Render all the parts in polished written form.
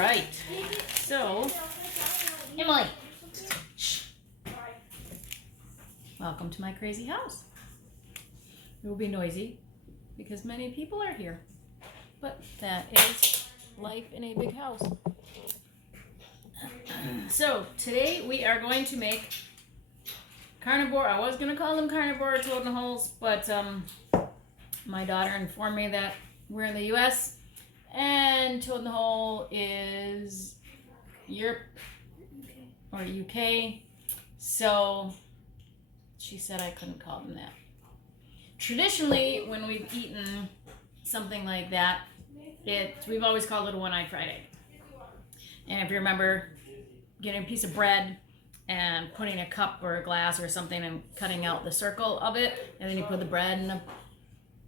right. So, Emily, shh. Welcome to my crazy house. It will be noisy because many people are here, but that is life in a big house. So today we are going to make carnivore. I was going to call them carnivore toad in the holes, but my daughter informed me that we're in the U.S. and toad in the hole is Europe or UK. So she said I couldn't call them that. Traditionally, when we've eaten something like that, we've always called it a one-eyed fried egg. And if you remember, getting a piece of bread and putting a cup or a glass or something and cutting out the circle of it, and then you put the bread in a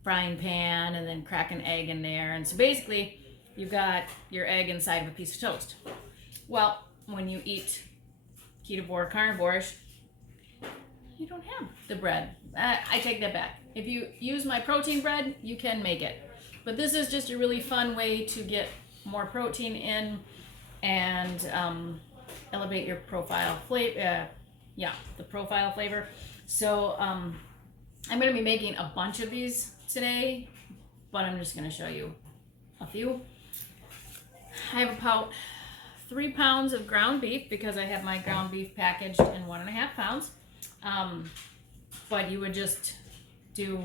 frying pan and then crack an egg in there. And so basically, you've got your egg inside of a piece of toast. Well, when you eat ketovore carnivores, you don't have the bread. I take that back. If you use my protein bread, you can make it. But this is just a really fun way to get more protein in and elevate your profile flavor. The profile flavor. So I'm going to be making a bunch of these today, but I'm just going to show you a few. I have about 3 pounds of ground beef because I have my ground beef packaged in 1.5 pounds. But you would just do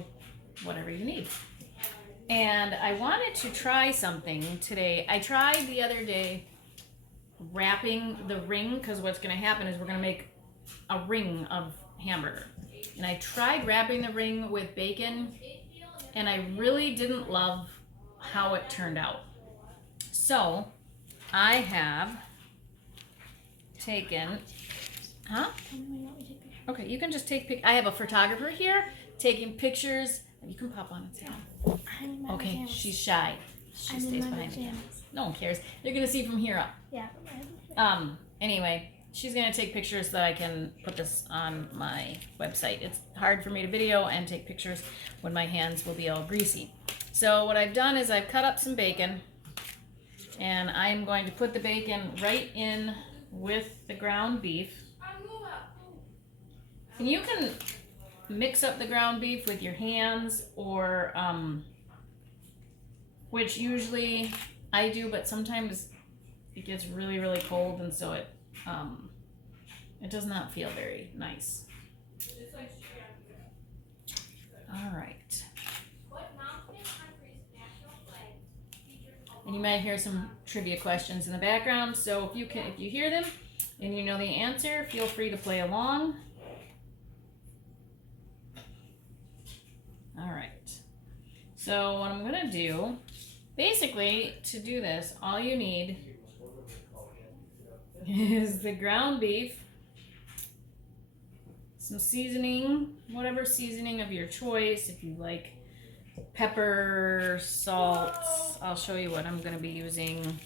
whatever you need. And I wanted to try something today. I tried the other day wrapping the ring, because what's going to happen is we're going to make a ring of hamburger. And I tried wrapping the ring with bacon, and I really didn't love how it turned out. So I have taken, Okay, you can just take I have a photographer here taking pictures. You can pop on it now. Okay, pajamas. She's shy. She stays behind the camera. No one cares. You're gonna see from here up. Yeah. Anyway, she's gonna take pictures so that I can put this on my website. It's hard for me to video and take pictures when my hands will be all greasy. So what I've done is I've cut up some bacon, and I'm going to put the bacon right in with the ground beef. And you can mix up the ground beef with your hands, or which usually I do, but sometimes it gets really, really cold, and so it does not feel very nice. All right. And you might hear some trivia questions in the background, so if you hear them and you know the answer, feel free to play along. All right, so what I'm gonna do, basically to do this, all you need is the ground beef, some seasoning, whatever seasoning of your choice. If you like pepper, salt, I'll show you what I'm gonna be using.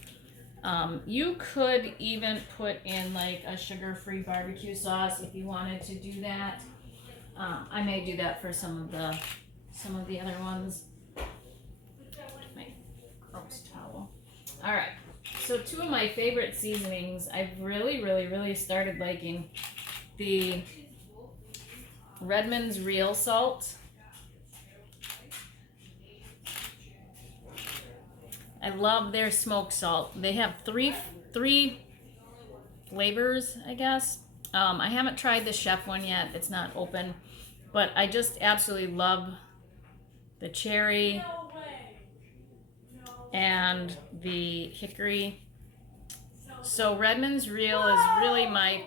You could even put in like a sugar-free barbecue sauce if you wanted to do that. I may do that for some of the other ones. My gross towel. All right. So 2 of my favorite seasonings, I've really started liking the Redmond's Real Salt. I love their smoked salt. They have three flavors, I guess. I haven't tried the chef one yet. It's not open, but I just absolutely love the cherry and the hickory. So Redmond's Real is really my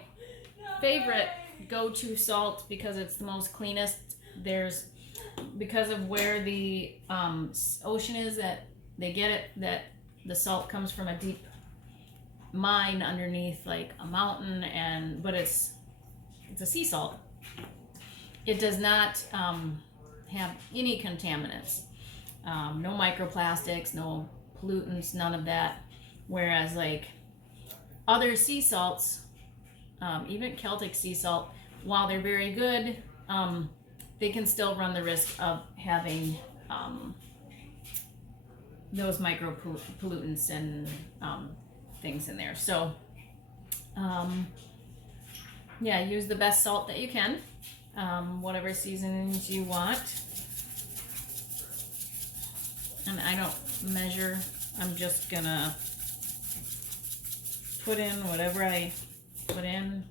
favorite go-to salt because it's the most cleanest. Because of where the ocean is that they get it, that the salt comes from a deep mine underneath like a mountain, but it's a sea salt. It does not have any contaminants, no microplastics, no pollutants, none of that. Whereas like other sea salts, even Celtic sea salt, while they're very good, they can still run the risk of having those micro pollutants and things in there. So, yeah, use the best salt that you can, whatever seasonings you want. And I don't measure, I'm just gonna put in whatever I put in.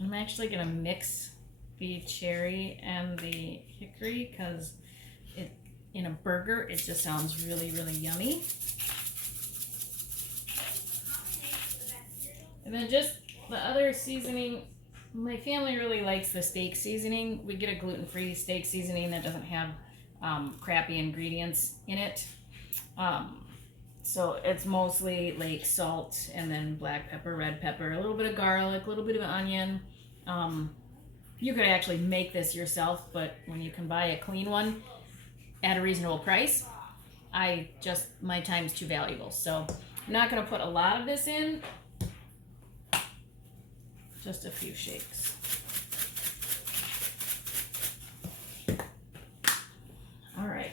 I'm actually gonna mix the cherry and the hickory because it, in a burger, it just sounds really, really yummy. And then just the other seasoning, my family really likes the steak seasoning. We get a gluten-free steak seasoning that doesn't have crappy ingredients in it. So it's mostly like salt and then black pepper, red pepper, a little bit of garlic, a little bit of onion. You could actually make this yourself, but when you can buy a clean one at a reasonable price, my time's too valuable. So I'm not gonna put a lot of this in, just a few shakes. All right.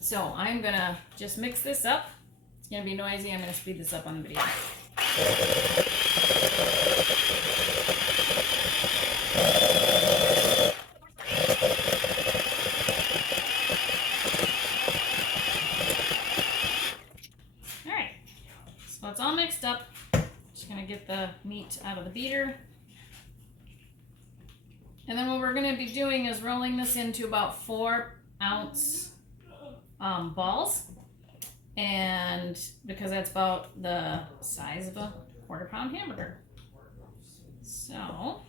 So I'm gonna just mix this up. It's gonna be noisy. I'm gonna speed this up on the video. All right. So it's all mixed up. Just gonna get the meat out of the beater. And then what we're gonna be doing is rolling this into about 4-ounce balls, and because that's about the size of a quarter-pound hamburger. So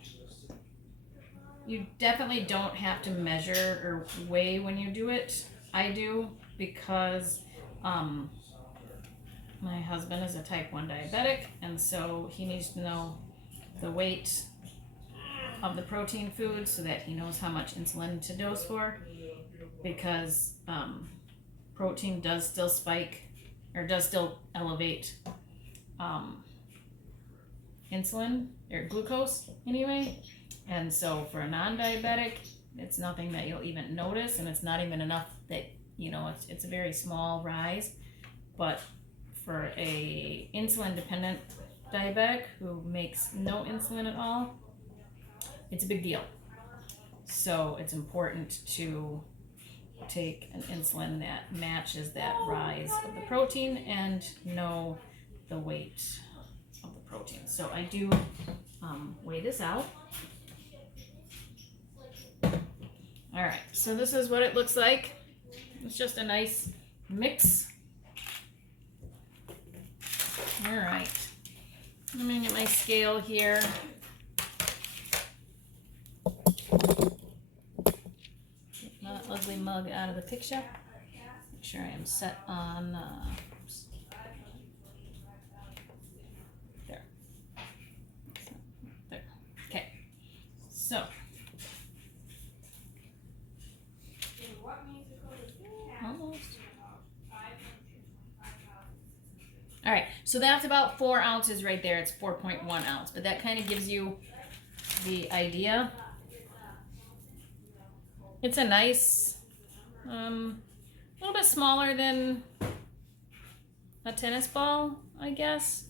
you definitely don't have to measure or weigh when you do it. I do because my husband is a type 1 diabetic, and so he needs to know the weight of the protein food so that he knows how much insulin to dose for, because protein does still spike, or does still elevate insulin, or glucose anyway. And so for a non-diabetic, it's nothing that you'll even notice, and it's not even enough that, you know, it's a very small rise. But for a insulin dependent diabetic who makes no insulin at all, it's a big deal. So it's important to take an insulin that matches that rise of the protein and know the weight of the protein. So I do weigh this out. All right, so this is what it looks like. It's just a nice mix. All right, I'm gonna get my scale here. Get that ugly mug out of the picture. Make sure I am set on. There. There. Okay. So. Almost. All right, so that's about 4 ounces right there. It's 4.1 ounce, but that kind of gives you the idea. It's a nice, a little bit smaller than a tennis ball, I guess,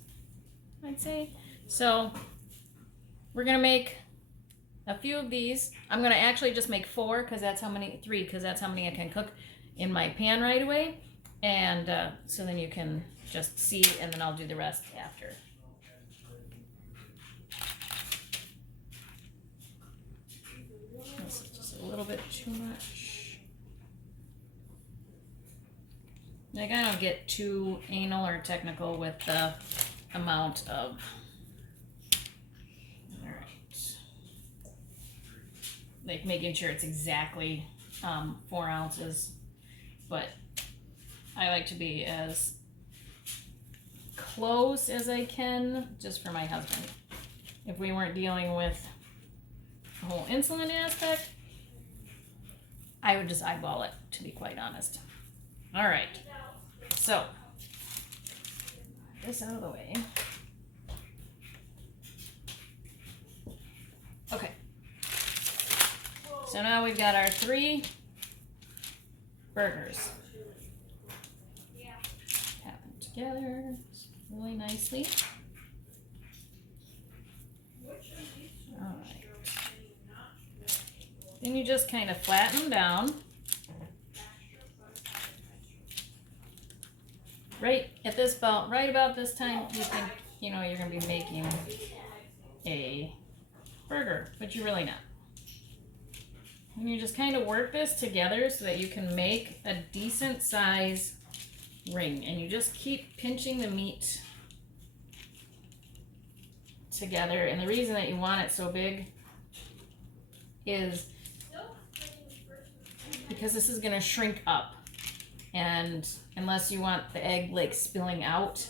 I'd say. So we're gonna make a few of these. I'm gonna actually just make 4 because that's how many, 3 because that's how many I can cook in my pan right away. And so then you can just see, and then I'll do the rest after. This is just a little bit too much. Like, I don't get too anal or technical with the amount of. All right. Like making sure it's exactly 4 ounces, but I like to be as close as I can, just for my husband. If we weren't dealing with the whole insulin aspect, I would just eyeball it, to be quite honest. All right, so this out of the way. Okay, so now we've got our 3 burgers. together really nicely. Alright. Then you just kind of flatten them down. Right about this time, you think, you know, you're going to be making a burger, but you're really not. And you just kind of work this together so that you can make a decent size ring. And you just keep pinching the meat together. And the reason that you want it so big is because this is going to shrink up. And unless you want the egg like spilling out.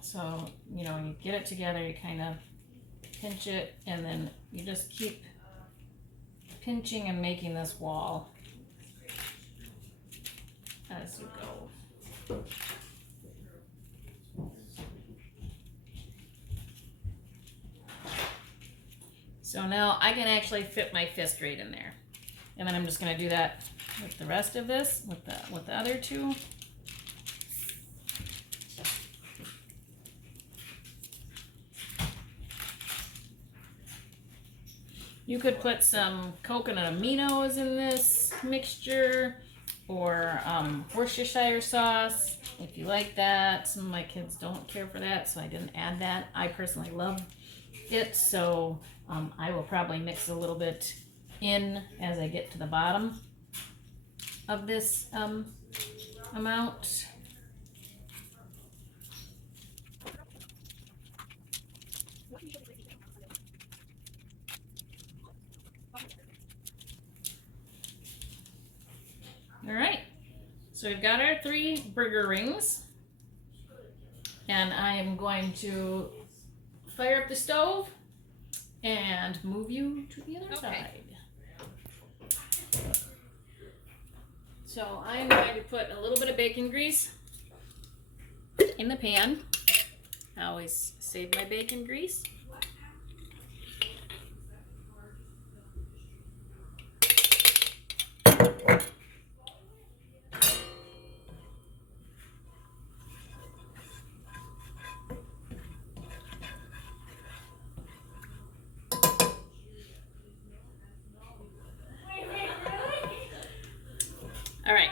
So, you know, you get it together, you kind of pinch it, and then you just keep pinching and making this wall as you go. So now I can actually fit my fist right in there. And then I'm just going to do that with the rest of this, with the other two. You could put some coconut aminos in this mixture, or Worcestershire sauce if you like that. Some of my kids don't care for that, so I didn't add that. I personally love it, so I will probably mix a little bit in as I get to the bottom of this amount. All right, so we've got our 3 burger rings, and I am going to fire up the stove and move you to the other side. So I'm going to put a little bit of bacon grease in the pan. I always save my bacon grease. All right,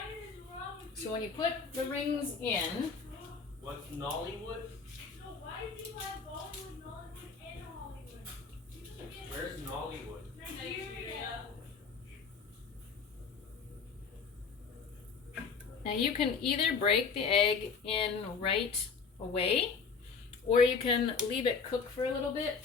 so when you put the rings in... What's Nollywood? No, why do you have Bollywood, Nollywood, and Hollywood? Where's Nollywood? Nigeria. Now you can either break the egg in right away, or you can leave it cook for a little bit.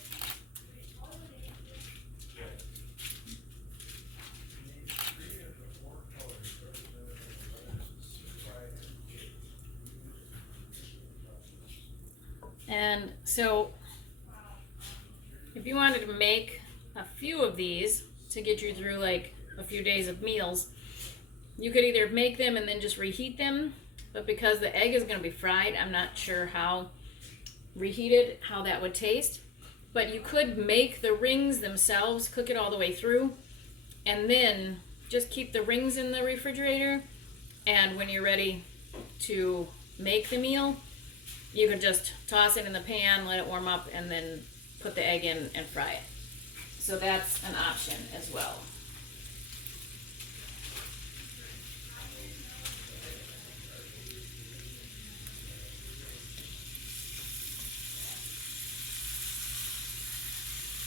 And so if you wanted to make a few of these to get you through like a few days of meals, you could either make them and then just reheat them, but because the egg is going to be fried, I'm not sure how reheated, how that would taste. But you could make the rings themselves, cook it all the way through, and then just keep the rings in the refrigerator, and when you're ready to make the meal, you could just toss it in the pan, let it warm up, and then put the egg in and fry it. So that's an option as well.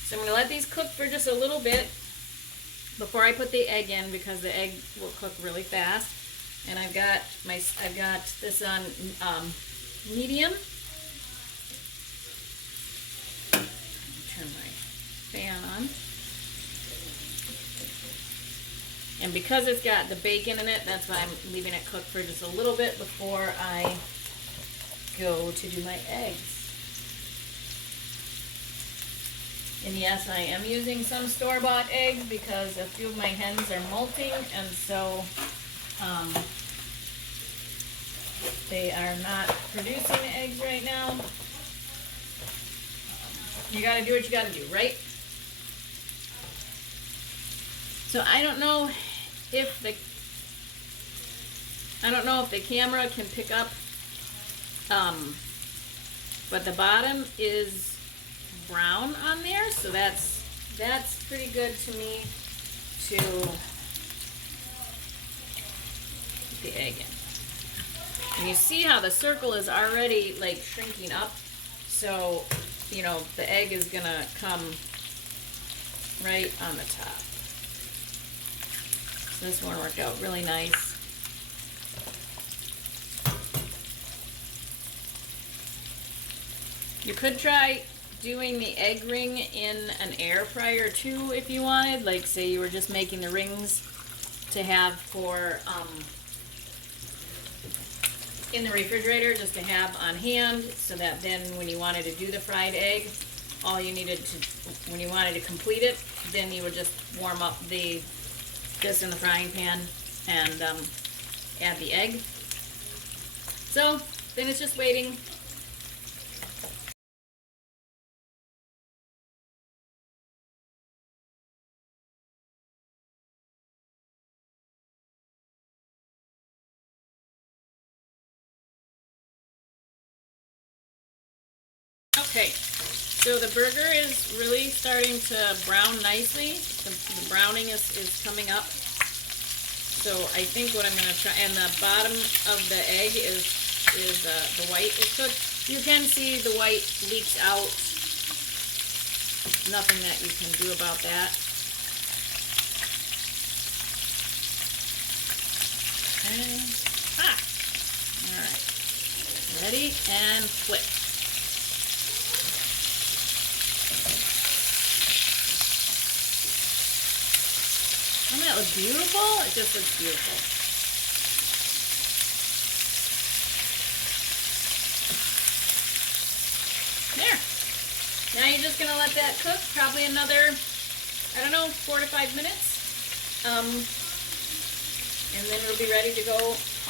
So I'm going to let these cook for just a little bit before I put the egg in, because the egg will cook really fast. And I've got this on medium. Turn my fan on. And because it's got the bacon in it, that's why I'm leaving it cook for just a little bit before I go to do my eggs. And yes, I am using some store-bought eggs because a few of my hens are molting, and so they are not producing eggs right now. You gotta do what you gotta do, right? So I don't know if I don't know if the camera can pick up, but the bottom is brown on there, so that's pretty good to me to put the egg in. And you see how the circle is already like shrinking up, so you know the egg is gonna come right on the top. So this one worked out really nice. You could try doing the egg ring in an air fryer too if you wanted, like say you were just making the rings to have for in the refrigerator, just to have on hand, so that then when you wanted to do the fried egg, all you needed to, when you wanted to complete it, then you would just warm up this in the frying pan and add the egg. So then it's just waiting. Okay, so the burger is really starting to brown nicely. The browning is coming up. So I think what I'm going to try, and the bottom of the egg is the white is cooked. You can see the white leaks out. Nothing that you can do about that. And all right, ready and flip. Doesn't that look beautiful? It just looks beautiful. There. Now you're just going to let that cook probably another, I don't know, 4 to 5 minutes. And then it'll be ready to go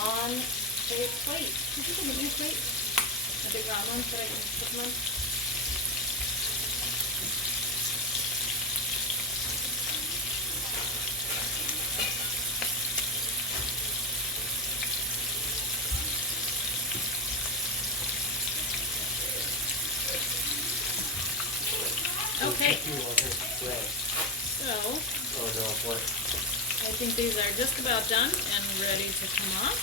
on a plate. Did you give me a plate? A big round one so I can put them on? Okay, so I think these are just about done and ready to come off.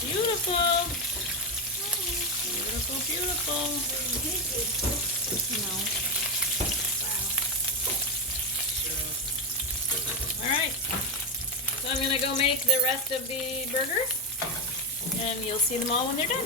Beautiful. Beautiful, beautiful. No. Alright, so I'm going to go make the rest of the burgers. And you'll see them all when they're done.